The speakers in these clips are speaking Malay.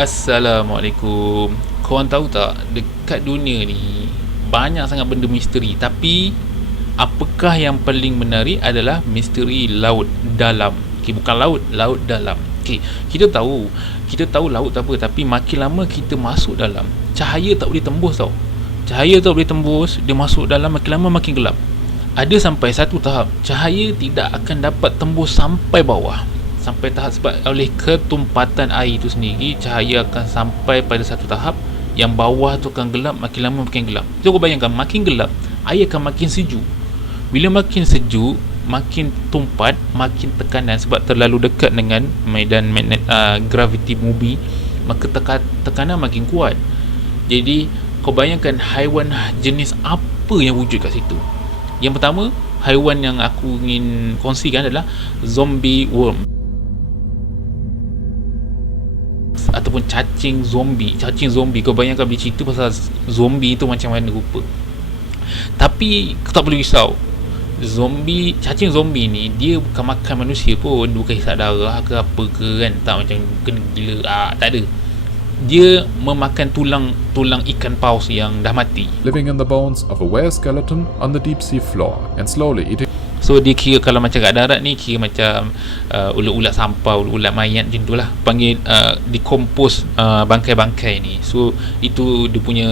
Assalamualaikum. Korang tahu tak, dekat dunia ni banyak sangat benda misteri, tapi apakah yang paling menarik adalah misteri laut dalam. Okay, bukan laut, laut dalam. Okay, kita tahu laut apa, tapi makin lama kita masuk dalam, cahaya tak boleh tembus tau. Cahaya tak boleh tembus, dia masuk dalam, makin lama makin gelap. Ada sampai satu tahap cahaya tidak akan dapat tembus sampai bawah, sampai tahap, sebab oleh ketumpatan air itu sendiri, cahaya akan sampai pada satu tahap yang bawah tu akan gelap, makin lama makin gelap. So kau bayangkan, makin gelap air akan makin sejuk. Bila makin sejuk, makin tumpat, makin tekanan, sebab terlalu dekat dengan medan magnet, gravity bumi, maka tekanan makin kuat. Jadi kau bayangkan haiwan jenis apa yang wujud kat situ. Yang pertama, haiwan yang aku ingin kongsikan adalah zombie worm ataupun cacing zombie. Cacing zombie, kau bayangkan bila cerita pasal zombie tu macam mana rupa. Tapi kau tak perlu risau, cacing zombie ni dia bukan makan manusia pun, bukan hisap darah ke apa ke kan, tak macam kena gila, tak ada. Dia memakan tulang ikan paus yang dah mati. Living in the bones of a whale skeleton on the deep sea floor and slowly eating. So dia kira, kalau macam kat darat ni, kira macam ulat-ulat sampah, ulat mayat macam tu lah, panggil decompose bangkai-bangkai ni. So itu dia punya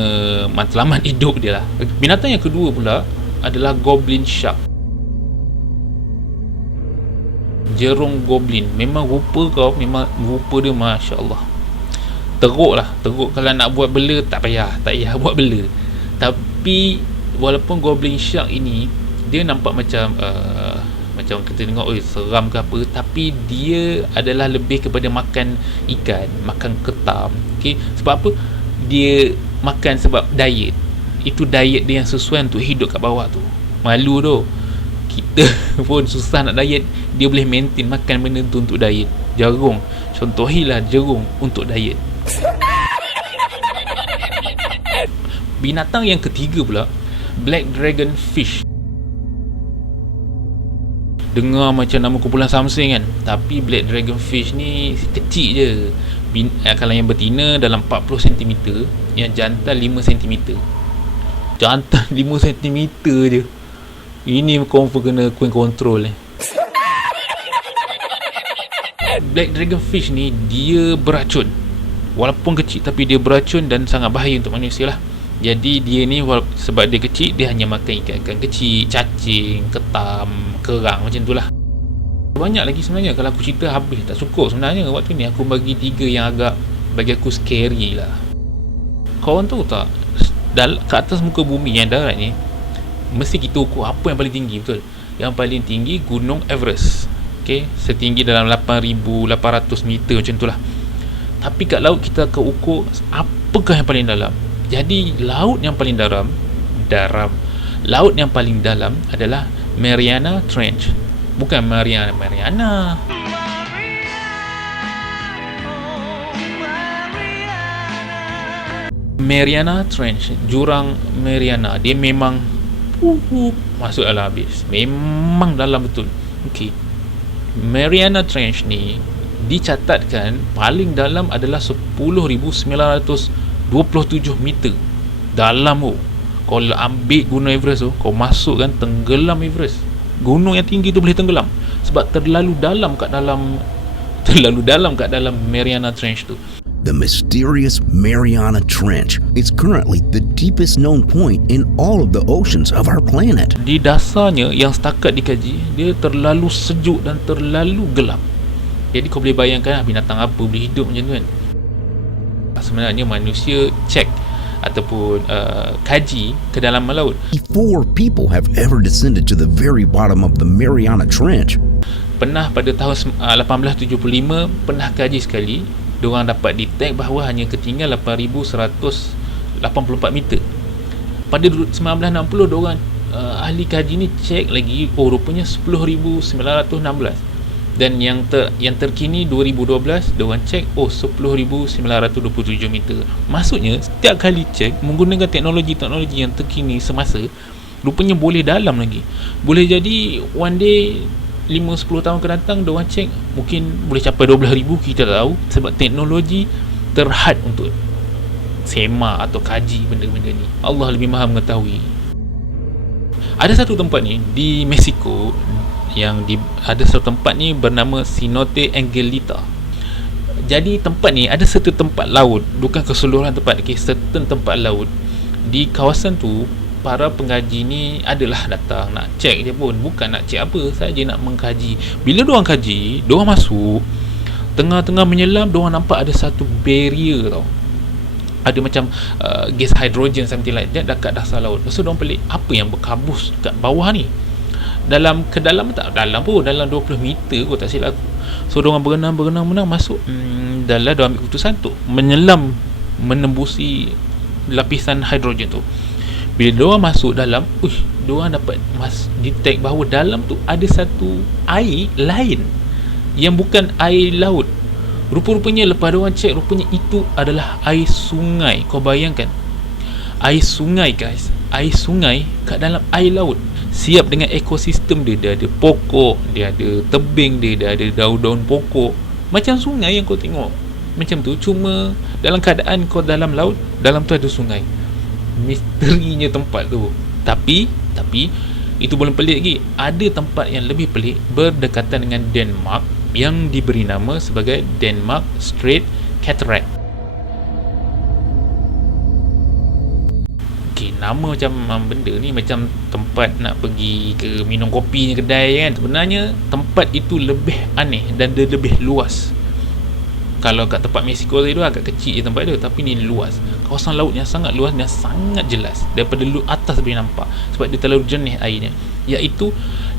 matlamat hidup dia lah. Binatang yang kedua pula adalah goblin shark, jerung goblin. Memang rupa dia Masya Allah, teruk kalau nak buat bela tak payah buat bela. Tapi walaupun goblin shark ini dia nampak macam macam kita tengok seram ke apa, tapi dia adalah lebih kepada makan ikan, makan ketam. Okay? Sebab apa? Dia makan sebab diet. Itu diet dia yang sesuai untuk hidup kat bawah tu. Malu tu, kita pun susah nak diet, dia boleh maintain makan benda tu untuk diet. Jarung, contohilah jerung untuk diet. Binatang yang ketiga pula, black dragon fish. Dengar macam nama kumpulan Samsung kan, tapi black dragon fish ni kecil je. Kalau yang betina dalam 40 cm, yang jantan 5 cm. Jantan 5 cm je. Ini confirm kena queen control ni. Black dragon fish ni dia beracun. Walaupun kecil, tapi dia beracun dan sangat bahaya untuk manusia lah. Jadi dia ni, sebab dia kecil, dia hanya makan ikan-ikan kecil, cacing, ketam, kerang, macam tu lah. Banyak lagi sebenarnya, kalau aku cerita habis tak cukup sebenarnya. Waktu ni aku bagi 3 yang agak bagi aku scary lah. Korang tahu tak, kat atas muka bumi yang darat ni, mesti kita ukur apa yang paling tinggi, betul? Yang paling tinggi Gunung Everest. Okay, setinggi dalam 8,800 meter macam tu lah. Tapi kat laut kita akan ukur apakah yang paling dalam. Jadi laut yang paling dalam adalah Mariana Trench. Bukan Mariana Trench, jurang Mariana. Dia memang masuk dalam habis. Memang dalam betul. Okey. Mariana Trench ni dicatatkan paling dalam adalah 10,927 meter dalam tu. Kalau ambil Gunung Everest tu, kau masuk kan, tenggelam Everest. Gunung yang tinggi tu boleh tenggelam sebab terlalu dalam kat dalam Mariana Trench tu. The mysterious Mariana Trench is currently the deepest known point in all of the oceans of our planet. Di dasarnya yang setakat dikaji, dia terlalu sejuk dan terlalu gelap. Jadi kau boleh bayangkan binatang apa boleh hidup macam tu kan. Sebenarnya manusia cek ataupun kaji kedalaman laut. 4 people have ever descended to the very bottom of the Mariana Trench. Pernah pada tahun 1875 pernah kaji sekali, diorang dapat detect bahawa hanya ketinggian 8,184 meter. Pada 1960 diorang ahli kaji ni cek lagi, rupanya 10,916. Dan yang terkini 2012 diorang cek 10,927 meter. Maksudnya setiap kali cek menggunakan teknologi yang terkini semasa, rupanya boleh dalam lagi. Boleh jadi one day 5-10 tahun ke datang diorang cek mungkin boleh capai 12,000, kita tak tahu, sebab teknologi terhad untuk semak atau kaji benda-benda ni. Allah lebih maha mengetahui. Ada satu tempat ni di Mexico ada satu tempat ni bernama Cenote Angelita. Jadi tempat ni ada satu tempat laut, bukan keseluruhan tempat, certain tempat laut di kawasan tu. Para pengaji ni adalah datang nak cek je pun, bukan nak cek apa, saja nak mengkaji. Bila diorang kaji, diorang masuk tengah-tengah menyelam, diorang nampak ada satu barrier tau, ada macam gas hidrogen something like that dekat dasar laut. Lepas tu diorang pelik, apa yang berkabus kat bawah ni, ke dalam tak dalam pun, dalam 20 meter kot tak silap aku. So diorang berenang masuk dalam, diorang ambil keputusan tu menyelam menembusi lapisan hidrogen tu. Bila diorang masuk dalam, diorang dapat detect bahawa dalam tu ada satu air lain yang bukan air laut. Rupa-rupanya lepas diorang cek, rupanya itu adalah air sungai. Kau bayangkan, air sungai guys, air sungai kat dalam air laut, siap dengan ekosistem dia. Dia ada pokok, dia ada tebing dia ada daun-daun pokok, macam sungai yang kau tengok macam tu. Cuma dalam keadaan kau dalam laut, dalam tu ada sungai. Misterinya tempat tu. Tapi itu belum pelik lagi. Ada tempat yang lebih pelik berdekatan dengan Denmark yang diberi nama sebagai Denmark Strait Cataract. Nama macam benda ni macam tempat nak pergi ke minum kopi ni, kedai kan. Sebenarnya tempat itu lebih aneh dan dia lebih luas. Kalau kat tempat Mexico tadi tu agak kecil je tempat tu, tapi ni luas. Kawasan laut yang sangat luas dan sangat jelas. Daripada atas boleh nampak, sebab dia terlalu jernih airnya. Iaitu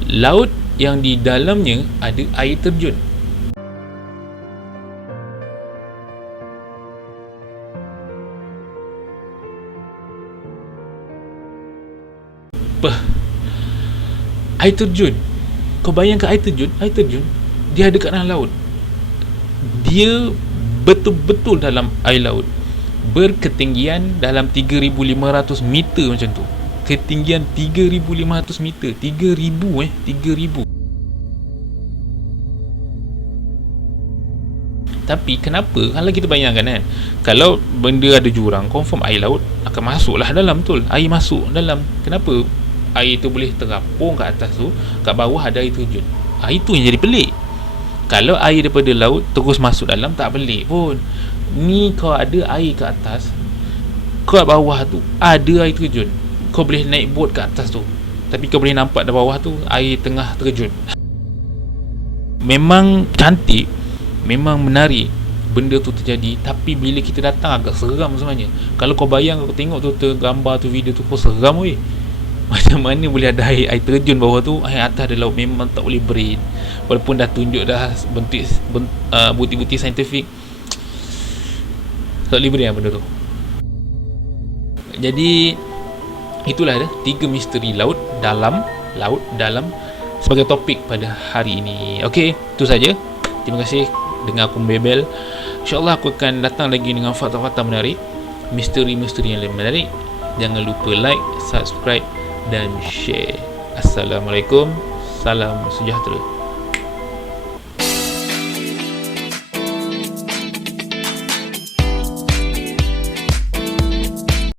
laut yang di dalamnya ada air terjun. Air terjun. Kau bayangkan air terjun dia ada kat dalam laut. Dia betul-betul dalam air laut, berketinggian dalam 3,500 meter macam tu. Ketinggian 3,500 meter. 3,000. Tapi kenapa, kalau kita bayangkan kan, kalau benda ada jurang, confirm air laut akan masuklah dalam, betul. Air masuk dalam. Kenapa air tu boleh terapung kat atas tu, kat bawah ada air terjun? Itu yang jadi pelik. Kalau air daripada laut terus masuk dalam, tak pelik pun. Ni kau ada air kat atas, kat bawah tu ada air terjun. Kau boleh naik bot kat atas tu, tapi kau boleh nampak di bawah tu air tengah terjun. Memang cantik, memang menarik benda tu terjadi. Tapi bila kita datang agak seram sebenarnya. Kalau kau bayang, kau tengok tu gambar tu, video tu, kau seram weh. Macam mana boleh ada air terjun bawah tu, air atas ada laut. Memang tak boleh brain. Walaupun dah tunjuk dah bukti-bukti saintifik, tak boleh brain benda tu. Jadi itulah dia 3 misteri laut dalam sebagai topik pada hari ini. Okey, itu saja. Terima kasih dengar aku membebel. InsyaAllah aku akan datang lagi dengan fakta-fakta menarik, misteri-misteri yang lebih menarik. Jangan lupa like, subscribe dan share. Assalamualaikum, salam sejahtera.